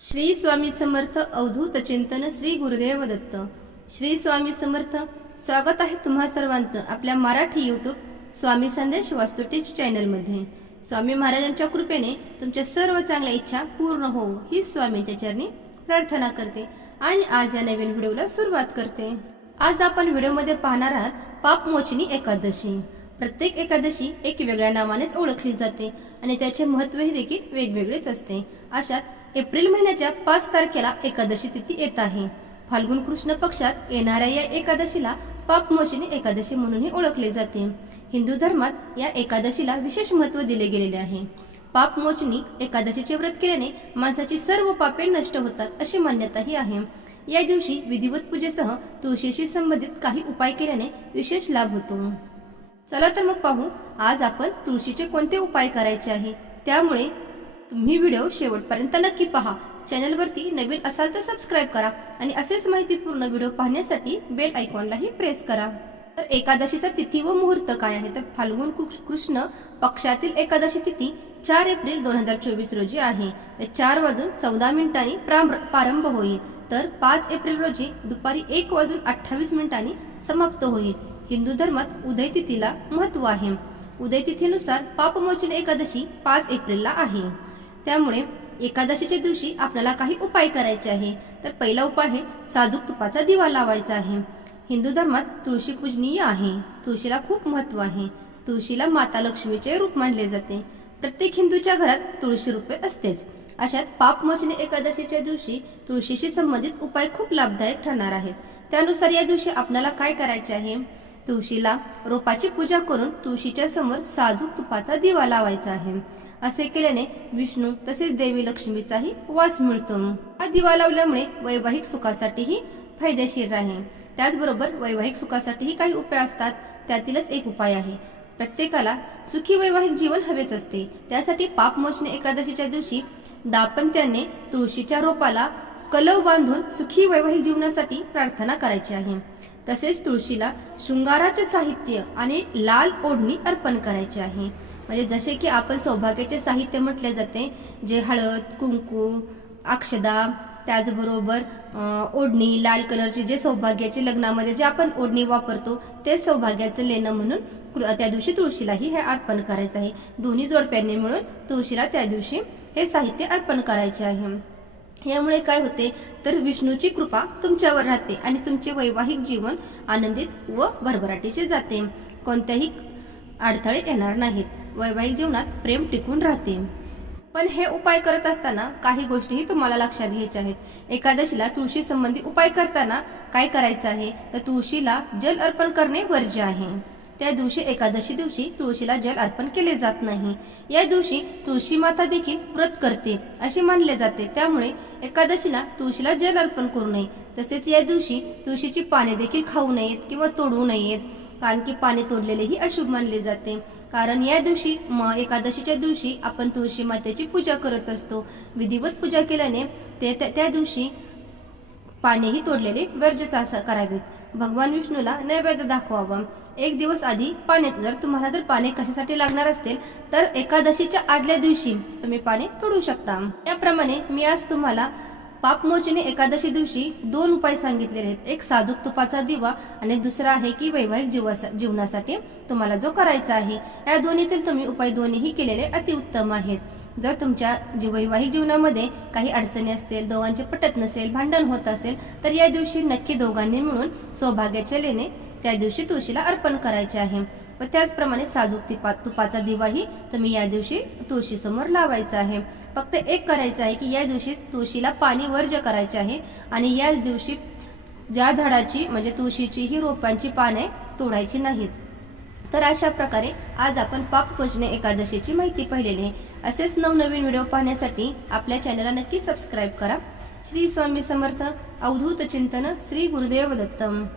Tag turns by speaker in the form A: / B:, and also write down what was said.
A: श्री स्वामी समर्थ अवधूत चिंतन श्री गुरुदेव दत्त. श्री स्वामी समर्थ स्वागत आहे तुम्हा सर्वांचं आपल्या मराठी यूट्यूब स्वामी संदेश वास्तू टिप्स चॅनलमध्ये. स्वामी महाराजांच्या कृपेने तुमच्या सर्व चांगल्या इच्छा पूर्ण होऊ ही स्वामींच्या चरणी प्रार्थना करते आणि आज या नवीन व्हिडिओला सुरुवात करते. आज आपण व्हिडिओमध्ये पाहणार आहात पापमोचनी एकादशी. प्रत्येक एकादशी एक वेगळ्या नावानेच ओळखली जाते आणि त्याचे महत्वही देखील वेगवेगळेच असते. अशात एप्रिल महिन्याच्या पाच तारखेला एकादशी तिथी येत आहे. फाल्गुन कृष्ण पक्षात येणाऱ्या या एकादशीला पापमोचिनी एकादशी म्हणूनही ओळखले जाते. हिंदू धर्मात या एकादशीला विशेष महत्त्व दिले गेलेले आहे. पापमोचनी एकादशीचे व्रत केल्याने माणसाची सर्व पापे नष्ट होतात अशी मान्यताही आहे. या दिवशी विधिवत पूजेसह तुळशीशी संबंधित काही उपाय केल्याने विशेष लाभ होतो. चला तर मग पाहू आज आपण तुळशीचे कोणते उपाय करायचे आहे? त्यामुळे तुम्ही व्हिडिओ शेवटपर्यंत नक्की पहा. चॅनलवरती नवीन असाल तर सबस्क्राईब करा आणि असेच माहितीपूर्ण व्हिडिओ पाहण्यासाठी बेल आयकॉनलाही प्रेस करा. तर एकादशीचा तिथी व मुहूर्त काय आहे? तर फाल्गुन कृष्ण पक्षातील एकादशी तिथी चार एप्रिल दोन हजार चोवीस रोजी आहे. चार वाजून चौदा मिनिटांनी प्रारंभ प्रारंभ होईल. तर पाच एप्रिल रोजी दुपारी एक वाजून अठ्ठावीस मिनिटांनी समाप्त होईल. हिंदू धर्मात उदय तिथीला महत्त्व आहे. उदय तिथीनुसार पापमोचन एकादशी पाच एप्रिलला आहे. त्यामुळे एकादशीच्या दिवशी आपल्याला काही उपाय करायचे आहे. तर पहिला उपाय आहे साजूक तुपाचा दिवा लावायचा आहे. हिंदू धर्मात तुळशी पूजनीय आहे. तुळशीला खूप महत्त्व आहे. तुळशीला माता लक्ष्मीचे रूप मानले जाते. प्रत्येक हिंदूच्या घरात तुळशी रूपे असतेच. अशात पापमोचने एकादशीच्या दिवशी तुळशीशी संबंधित उपाय खूप लाभदायक ठरणार आहेत. त्यानुसार या दिवशी आपल्याला काय करायचे आहे? तुळशीला रोपाची पूजा करून तुळशीच्या समोर साजूक तुपाचा दिवा लावायचा आहे. असे केल्याने विष्णू तसेच देवी लक्ष्मीचाही वास मिळतो. हा दिवा लावल्यामुळे वैवाहिक सुखासाठीही फायदेशीर आहे. त्याचबरोबर वैवाहिक सुखासाठीही काही उपाय असतात. त्यातीलच एक उपाय आहे. प्रत्येकाला सुखी वैवाहिक जीवन हवेच असते. त्यासाठी पापमोचने एकादशीच्या दिवशी दापंत्याने तुळशीच्या रोपाला कलव बांधून सुखी वैवाहिक जीवनासाठी प्रार्थना करायची आहे. तसेच तुळशीला शृंगाराचे साहित्य आणि लाल ओढणी अर्पण करायची आहे. म्हणजे जसे की आपण सौभाग्याचे साहित्य म्हटले जाते जे हळद कुंकू अक्षदा त्याचबरोबर ओढणी लाल कलरची जे सौभाग्याचे लग्नामध्ये जे आपण ओढणी वापरतो ते सौभाग्याचं लेणं म्हणून त्या दिवशी तुळशीलाही हे अर्पण करायचं आहे. दोन्ही जोडप्यांनी मिळून तुळशीला त्या दिवशी हे साहित्य अर्पण करायचे आहे. यामुळे काय होते? तर विष्णूची कृपा तुमच्यावर राहते आणि तुमचे वैवाहिक जीवन आनंदित व भरभराटीचे जाते. कोणत्याही अडथळे येणार नाहीत. वैवाहिक जीवनात प्रेम टिकून राहते. पण हे उपाय करत असताना काही गोष्टीही तुम्हाला लक्षात घ्यायच्या आहेत. एकादशीला तुळशी संबंधी उपाय करताना काय करायचं आहे? तर तुळशीला जल अर्पण करणे वर्ज्य आहे. त्या दिवशी एकादशी दिवशी तुळशीला जल अर्पण केले जात नाही. या दिवशी तुळशी माता देखील व्रत करते असे मानले जाते. त्यामुळे एकादशीला तुळशीला जल अर्पण करू नये. तसेच या दिवशी तुळशीची पाने देखील खाऊ नयेत किंवा तोडू नयेत. कारण की पाने तोडलेलेही अशुभ मानले जाते. कारण या दिवशी म एकादशीच्या दिवशी आपण तुळशी मातेची पूजा करत असतो. विधिवत पूजा केल्याने ते त्या- त्या दिवशी पानेही तोडलेले वर्जच असं करावेत. भगवान विष्णूला नैवेद्य दाखवावा. एक दिवस आधी पाने जर तुम्हाला जर पाने कशासाठी लागणार असतील तर एकादशीच्या आदल्या दिवशी तुम्ही पाने तोडू शकता. त्याप्रमाणे मी आज तुम्हाला पापमोचने एकादशी दिवशी दोन उपाय सांगितलेले आहेत. एक साजूक तुपाचा दिवा आणि दुसरा आहे की वैवाहिक जीवासा- जीवनासाठी तुम्हाला जो करायचा आहे या दोन्हीतील तुम्ही उपाय दोन्हीही केलेले अतिउत्तम आहेत. जर तुमच्या जी वैवाहिक जीवनामध्ये काही अडचणी असतील दोघांचे पटत नसेल भांडण होत असेल तर या दिवशी नक्की दोघांनी मिळून सौभाग्याचे लेणे त्या दिवशी तुळशीला अर्पण करायचे आहे. व त्याचप्रमाणे साजूक तुपा तुपाचा दिवाही तुम्ही या दिवशी तुळशीसमोर लावायचा आहे. फक्त एक करायचं आहे की या दिवशी तुळशीला पाणी वर्ज करायचे आहे. आणि या दिवशी ज्या झाडाची म्हणजे तुळशीची ही रोपांची पाने तोडायची नाहीत. तर अशा प्रकारे आज आपण पापभोजने एकादशीची माहिती पाहिलेली आहे. असेच नवनवीन व्हिडिओ पाहण्यासाठी आपल्या चॅनलला नक्की सबस्क्राईब करा. श्री स्वामी समर्थ अवधूत चिंतन श्री गुरुदेव दत्तम.